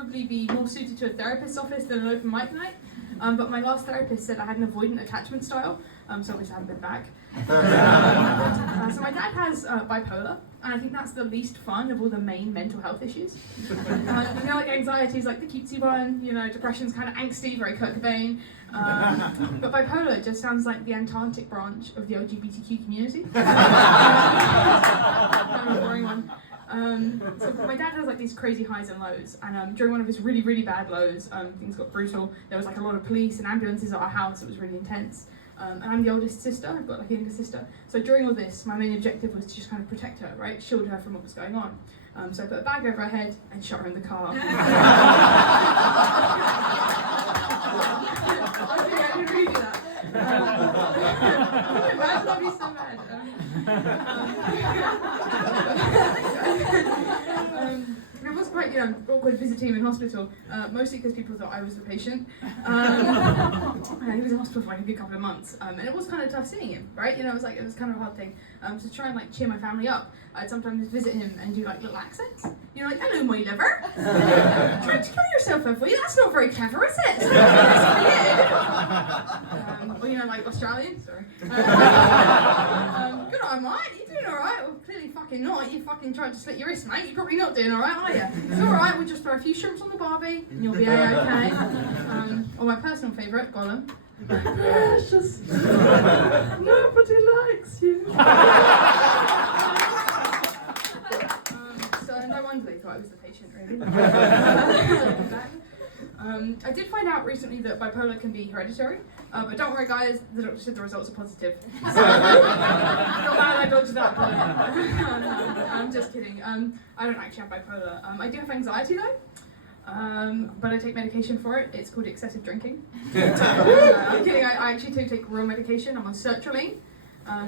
probably be more suited to a therapist's office than an open mic night. But my last therapist said I had an avoidant attachment style, so obviously I haven't been back. So my dad has bipolar, and I think that's the least fun of all the main mental health issues. Like anxiety is like the cutesy one, depression's kind of angsty, very Kurt Cobain. But bipolar just sounds like the Antarctic branch of the LGBTQ community. Kind of a boring one. So my dad has like these crazy highs and lows, and during one of his really, really bad lows, things got brutal. There was like a lot of police and ambulances at our house. It was really intense. And I'm the oldest sister. I've got like a younger sister. So during all this, my main objective was to just kind of protect her, right? Shield her from what was going on. So I put a bag over her head and shot her in the car. Okay, I didn't really do that. That'd be so bad. It was quite, awkward visiting him in hospital, mostly because people thought I was the patient. He was in hospital for like a good couple of months, and it was kind of tough seeing him, right? It was kind of a hard thing. To try and like cheer my family up, I'd sometimes visit him and do like little accents. Like, hello, my lover. Trying to kill yourself, have we? That's not very clever, is it? Like Australian. Sorry. Good on, mate. You doing all right? Well, clearly fucking not. You fucking tried to slit your wrist, mate. You're probably not doing all right, are you? It's all right. We'll just throw a few shrimps on the barbie, and you'll be okay. Or my personal favourite, Gollum. Precious. Nobody likes you. So no wonder they thought I was the patient, really. I did find out recently that bipolar can be hereditary, but don't worry guys, the doctor said the results are positive. Not bad I dodged that, but I'm just kidding. I don't actually have bipolar. I do have anxiety though, but I take medication for it. It's called excessive drinking. I'm kidding, I actually do take real medication. I'm on sertraline.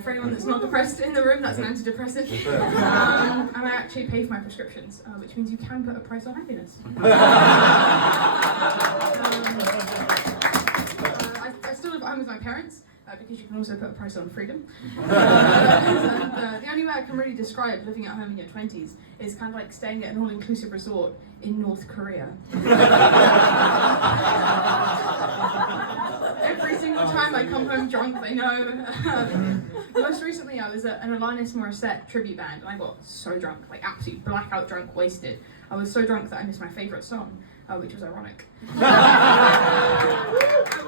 For anyone that's not depressed in the room, that's an antidepressant. And I actually pay for my prescriptions, which means you can put a price on happiness. I still live at home with my parents, because you can also put a price on freedom. The only way I can really describe living at home in your 20s is kind of like staying at an all-inclusive resort in North Korea. Every single time I come home drunk, they know. Most recently I was at an Alanis Morissette tribute band, and I got so drunk, like absolutely blackout drunk, wasted. I was so drunk that I missed my favourite song, which was ironic. I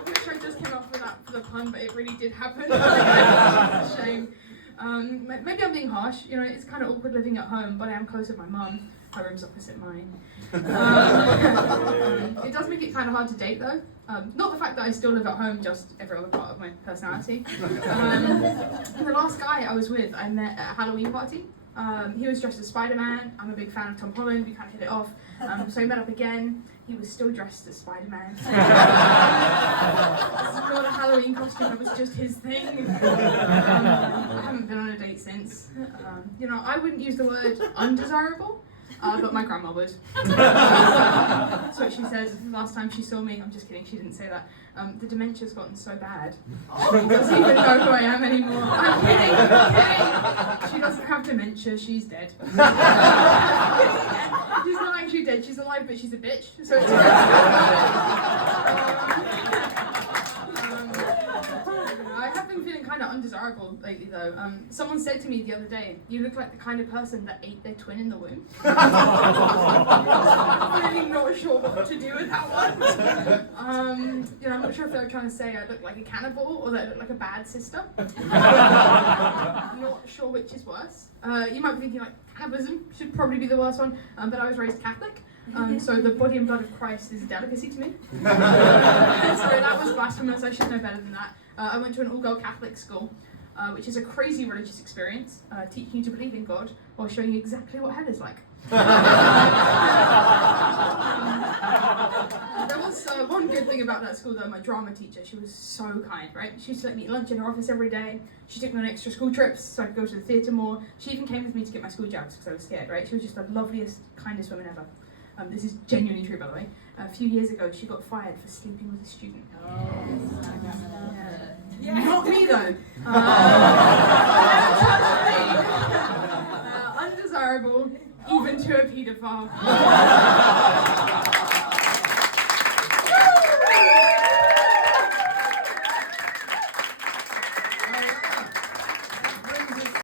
wish I just came up with that for the pun, but it really did happen. Shame. Maybe I'm being harsh, it's kind of awkward living at home, but I am close with my mum. Her room's opposite mine. It does make it kind of hard to date though. Not the fact that I still live at home, just every other part of my personality. The last guy I was with, I met at a Halloween party. He was dressed as Spider-Man. I'm a big fan of Tom Holland. We kind of hit it off. So we met up again. He was still dressed as Spider-Man. This is not a Halloween costume. It was just his thing. I haven't been on a date since. I wouldn't use the word undesirable. But my grandma would. That's what she says last time she saw me. I'm just kidding, she didn't say that. The dementia's gotten so bad. She doesn't even know who I am anymore. I'm kidding. She doesn't have dementia, she's dead. She's not actually dead, she's alive, but she's a bitch. So it's I have been feeling kind of undesirable lately though. Someone said to me the other day, you look like the kind of person that ate their twin in the womb. I'm really not sure what to do with that one. I'm not sure if they were trying to say I look like a cannibal or that I look like a bad sister. I'm not sure which is worse. You might be thinking like cannibalism should probably be the worst one, but I was raised Catholic. So the body and blood of Christ is a delicacy to me. Sorry, that was blasphemous, I should know better than that. I went to an all-girl Catholic school, which is a crazy religious experience, teaching you to believe in God while showing you exactly what hell is like. There was one good thing about that school though, my drama teacher, she was so kind, right? She used to let me eat lunch in her office every day. She took me on extra school trips so I could go to the theatre more. She even came with me to get my school jabs because I was scared, right? She was just the loveliest, kindest woman ever. This is genuinely true, by the way. A few years ago, she got fired for sleeping with a student. Yeah. Not me, though. Undesirable, even to a paedophile.